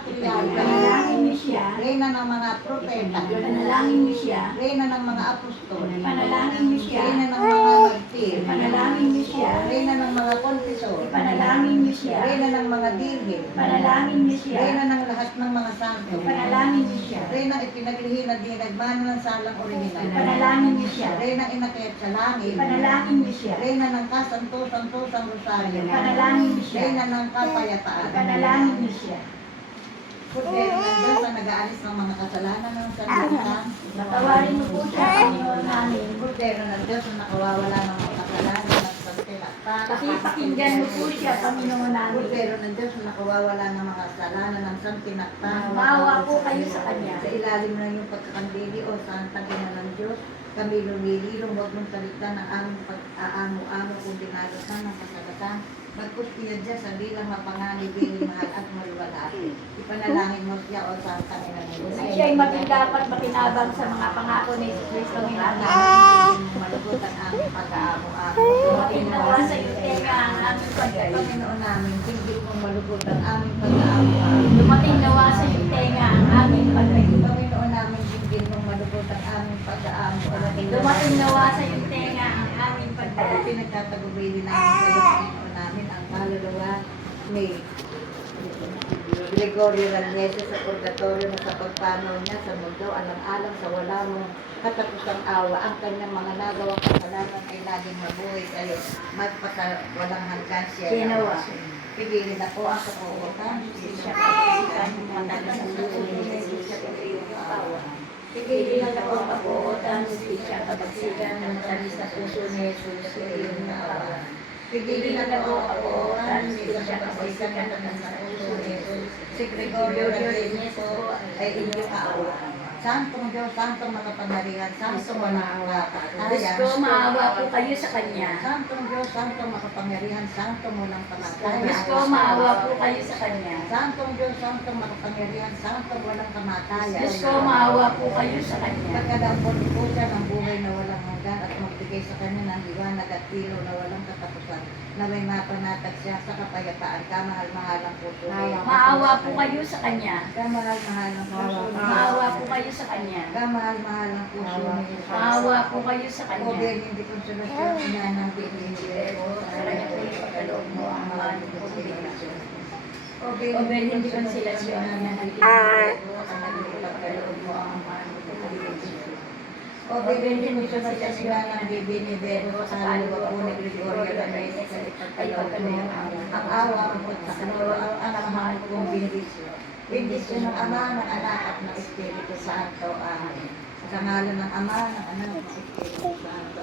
patriarka, Panalangin niyo siya. Reyna ng mga propeta, Panalangin niyo siya. Reyna ng mga apostol, Panalangin niyo siya. Reyna ng mga martir, Panalangin niyo siya. Reyna ng mga konfesor, Panalangin niyo siya. Reyna ng mga dirhe, Panalangin niyo siya. Reyna ng lahat ng mga santo, Panalangin niyo siya. Reyna ipinaglihi na dinagmano ng salang orihinal, Panalangin niyo siya. Reyna inakayat sa langit, Panalangin niyo siya. Reyna ng kasanto-santosang rosaryo, Panalangin niyo siya. Reyna ng kapayapaan, Panalangin niyo siya. Kordero ng Diyos na nag-aalis ng mga kasalanan ng sanlibutan, Patawarin niyo po siya, Panginoon namin. Kordero ng Diyos na nakawawala ng mga kasalanan ng sanlibutan, Pakipakinggan niyo po siya, Panginoon namin. Kordero ng Diyos na nakawawala ng mga kasalanan ng santinaktan, Maawa po kayo sa Kanya. sa ilalim ng iyong pagkakandili o santang ina ng Diyos, kami lumililong, huwag mong salita ng aming pag-aamo-amo kung dinadasan ng kasagatan. Bagkus iyan dyan sa bilang mapanganib, mahal at maliwalhati. Ipanalangin mo siya o santang ina ng Diyos. Siya ay maging dapat makinabang sa mga pangako ni Jesus Cristo ng Ina. Malugutan aming pag-aamo-amo. Matinawa sa iyo, Teka, ang aming pagkain. Panginoon namin, tingin mong malugutan aming pag-aamo-amo. Dumating nawa sa iyo, Teka, ang aming pagkain. Panginoon namin, tingin mong malugutan aming pag-aamo-amo. Dumating nawa sa iyo, Teka, ang aming Pag pagkain. pinagtatagubili namin sa iyo, Panginoon namin, ang kaluluwa ni Gregorio Raniese sa purgatorio na sa pagpanaw niya sa mundo, alang-alang sa wala mong katapusang awa, ang kanyang mga nagawang kasalanan ay laging mabuhay kayo, walang hanggan siya. Ginawa. Pigilin na po ang kakuutan. Siya kapasikan ng mga nagsasalusan ni Jesus sa iyong awa. Pigilin na po ang kapuotan, siya kapasikan ng matalis na puso ni Jesus sa iyong awa. Pigilin na po ang kakuutan. siya kapasikan ng matalis na puso ni Jesus. Si Gregorio Raniese ay inyong awa. Santong Diyos, Santong makapangyarihan, Santong walang Diyos kakatayan. ko, maawa po kayo sa Kanya. Santong Diyos, Santong makapangyarihan, Santong walang kamatayan. Diyos ko, maawa po kayo sa Kanya. Santong Diyos, Santong makapangyarihan, Santong walang kamatayan. Diyos ko, maawa po kayo sa Kanya. Pagkadampon po siya ng buhay na walang hanggan at magbigay sa kanya ng liwanag at tilo na walang katapusan, na may mapanatag siya sa kapayapaan, kamahal-mahalang puso. Maawa po kayo sa Kanya. Kamahal-mahalang puso. Maawa po kayo sa Kanya. Kamahal-mahalang puso. Maawa po kayo sa O Kanya. bien, hindi konsolasyon, ina ng pinili. Sa Kanya po yung pagkaloob mo ang mga pagkakasyon. O O Ben, hindi konsilasyon ang nangyayari. Sa Kanya po pagkaloob mo ang mga pagkakasyon. O bien, hindi konsolasyon ng bibinibero sa kaliwa po ni Gregorio Raniese sa Kayo kami ang awa ang sa kanilo ang anak mahal kong bendisyon. Bendisyon ng Ama, ng Anak at ng Espiritu Santo. Amen. Sa ngalan ng Ama, ng Anak at ng Espiritu Santo.